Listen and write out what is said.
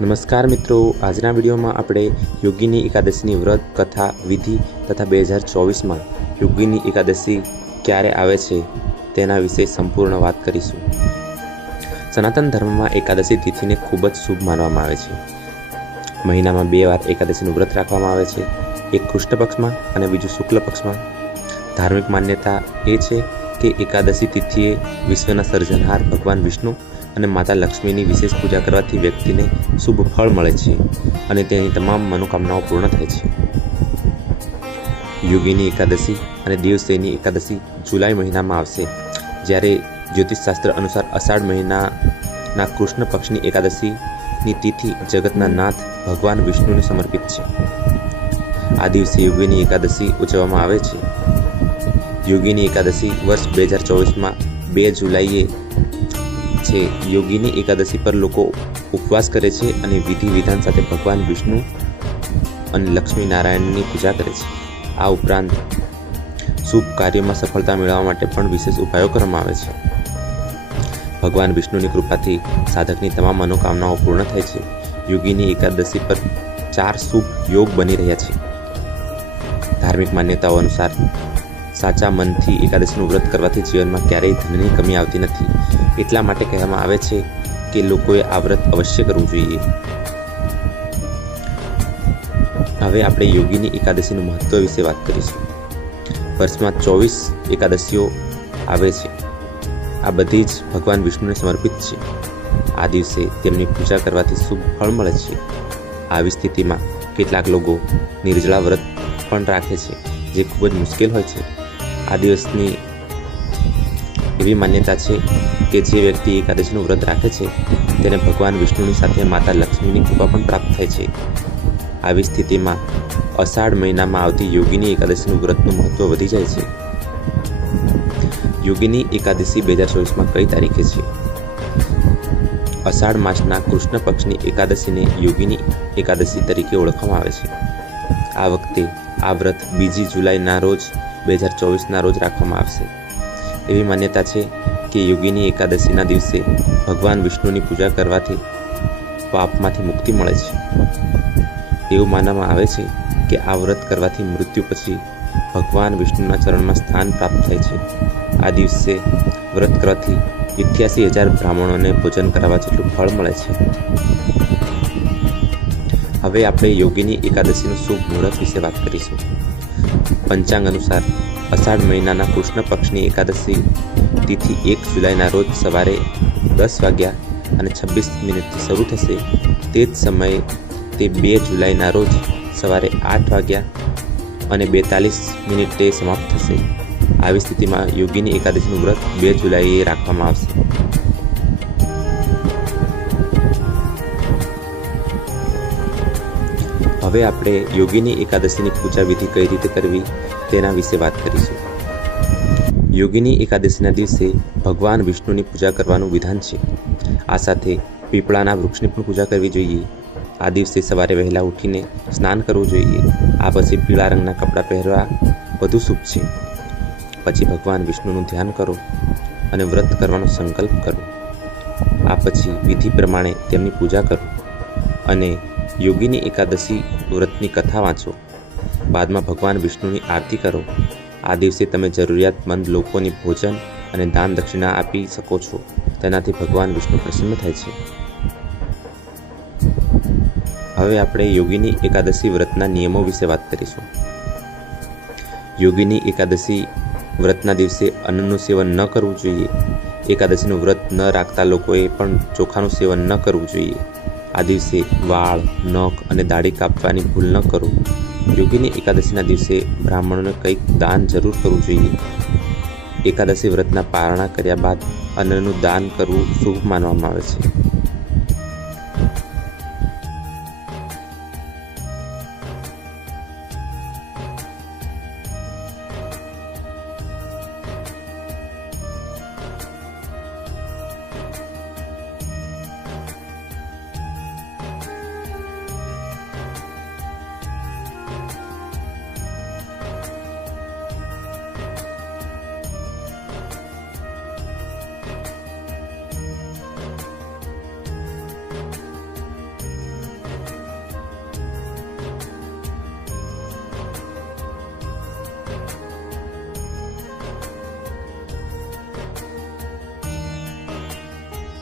નમસ્કાર મિત્રો, આજના વિડીયોમાં આપણે યોગીની એકાદશીની વ્રત કથા વિધિ તથા 2024માં યોગીની એકાદશી ક્યારે આવે છે તેના વિશે સંપૂર્ણ વાત કરીશું। સનાતન ધર્મમાં એકાદશી તિથિને ખૂબ જ શુભ માનવામાં આવે છે। મહિનામાં 2 વાર એકાદશીનું વ્રત રાખવામાં આવે છે, એક કૃષ્ણ પક્ષમાં અને બીજું શુક્લ પક્ષમાં। ધાર્મિક માન્યતા એ છે કે એકાદશી તિથિએ વિશ્વના સર્જનહાર ભગવાન વિષ્ણુ અને માતા લક્ષ્મીની વિશેષ પૂજા કરવાથી વ્યક્તિને શુભ ફળ મળે છે અને તેની તમામ મનોકામનાઓ પૂર્ણ થાય છે। યોગીની એકાદશી અને દેવસેની એકાદશી જુલાઈ મહિનામાં આવશે, જ્યારે જ્યોતિષશાસ્ત્ર અનુસાર અષાઢ મહિનાના કૃષ્ણ પક્ષની એકાદશીની તિથિ જગતના નાથ ભગવાન વિષ્ણુને સમર્પિત છે। આ દિવસે યોગીની એકાદશી ઉજવવામાં આવે છે। યોગીની એકાદશી વર્ષ 2024માં 2 જુલાઈએ છે। યોગીની એકાદશી પર લોકો ઉપવાસ કરે છે અને વિધિ વિધાન સાથે ભગવાન વિષ્ણુ અને લક્ષ્મી નારાયણની પૂજા કરે છે। આ ઉપરાંત શુભ કાર્યોમાં સફળતા મેળવવા માટે પણ વિશેષ ઉપાયો કરવામાં આવે છે। ભગવાન વિષ્ણુની કૃપાથી સાધકની તમામ મનોકામનાઓ પૂર્ણ થાય છે। યોગીની એકાદશી પર 4 શુભ યોગ બની રહ્યા છે। ધાર્મિક માન્યતાઓ અનુસાર સાચા મનથી એકાદશીનું વ્રત કરવાથી જીવનમાં ક્યારેય ધનની કમી આવતી નથી। એટલા માટે કહેવામાં આવે છે કે લોકોએ આ વ્રત અવશ્ય કરવું જોઈએ। હવે આપણે યોગીની એકાદશીનું મહત્વ વિશે વાત કરીશું। વર્ષમાં 24 એકાદશીઓ આવે છે। આ બધી જ ભગવાન વિષ્ણુને સમર્પિત છે। આ દિવસે તેમની પૂજા કરવાથી શુભ ફળ મળે છે। આવી સ્થિતિમાં કેટલાક લોકો નિર્જળા વ્રત પણ રાખે છે, જે ખૂબ જ મુશ્કેલ હોય છે। આ દિવસની એવી માન્યતા છે કે જે વ્યક્તિ એકાદશીનું વ્રત રાખે છે તેને ભગવાન વિષ્ણુની સાથે માતા લક્ષ્મીની કૃપા પણ પ્રાપ્ત થાય છે। આવી સ્થિતિમાં અષાઢ મહિનામાં આવતી યોગીની એકાદશીનું વ્રતનું મહત્વ વધી જાય છે। યોગીની એકાદશી 2024માં કઈ તારીખે છે? અષાઢ માસના કૃષ્ણ પક્ષની એકાદશીને યોગીની એકાદશી તરીકે ઓળખવામાં આવે છે। આ વખતે આ વ્રત 2 જુલાઈના રોજ 2024ના રોજ રાખવામાં આવશે। એવી માન્યતા છે કે યોગીની એકાદશીના દિવસે ભગવાન વિષ્ણુની પૂજા કરવાથી પાપમાંથી મુક્તિ મળે છે। એવું માનવામાં આવે છે કે આ વ્રત કરવાથી મૃત્યુ પછી ભગવાન વિષ્ણુના ચરણમાં સ્થાન પ્રાપ્ત થાય છે। આ દિવસે વ્રત કરવાથી 88,000 બ્રાહ્મણોને ભોજન કરાવવા જેટલું ફળ મળે છે। હવે આપણે યોગીની એકાદશીનું શુભ મુહૂર્ત વિશે વાત કરીશું। પંચાંગ અનુસાર અષાઢ મહિનાના કૃષ્ણ પક્ષની એકાદશી તિથિ 1 જુલાઈના રોજ સવારે 10:26 શરૂ થશે। તે જ સમયે તે 2 જુલાઈના રોજ સવારે 8:42 સમાપ્ત થશે। આવી સ્થિતિમાં યોગીની એકાદશીનું વ્રત 2 જુલાઈએ રાખવામાં આવશે। હવે આપણે યોગીની એકાદશીની પૂજા વિધિ કઈ રીતે કરવી તેના વિશે વાત કરીશું। યોગીની એકાદશીના દિવસે ભગવાન વિષ્ણુની પૂજા કરવાનું વિધાન છે। આ સાથે પીપળાના વૃક્ષની પણ પૂજા કરવી જોઈએ। આ દિવસે સવારે વહેલા ઉઠીને સ્નાન કરવું જોઈએ। આ પછી પીળા રંગના કપડાં પહેરવા વધુ શુભ છે। પછી ભગવાન વિષ્ણુનું ધ્યાન કરો અને વ્રત કરવાનો સંકલ્પ કરો। આ પછી વિધિ પ્રમાણે તેમની પૂજા કરો અને યોગીની એકાદશી વ્રતની કથા વાંચો। બાદમાં ભગવાન વિષ્ણુની આરતી કરો। આ દિવસે તમે જરૂરિયાતમંદ લોકોની ભોજન અને દાન દક્ષિણા આપી શકો છો। તેનાથી ભગવાન વિષ્ણુ પ્રસન્ન થાય છે। હવે આપણે યોગીની એકાદશી વ્રતના નિયમો વિશે વાત કરીશું। યોગીની એકાદશી વ્રતના દિવસે અન્નનું સેવન ન કરવું જોઈએ। એકાદશીનું વ્રત ન રાખતા લોકોએ પણ ચોખાનું સેવન ન કરવું જોઈએ। આ દિવસે વાળ, નખ અને દાઢી કાપવાની ભૂલ ન કરો। યોગીની એકાદશીના દિવસે બ્રાહ્મણોને કંઈક દાન જરૂર કરવું જોઈએ। એકાદશી વ્રતના પારણા કર્યા બાદ અન્નનું દાન કરવું શુભ માનવામાં આવે છે।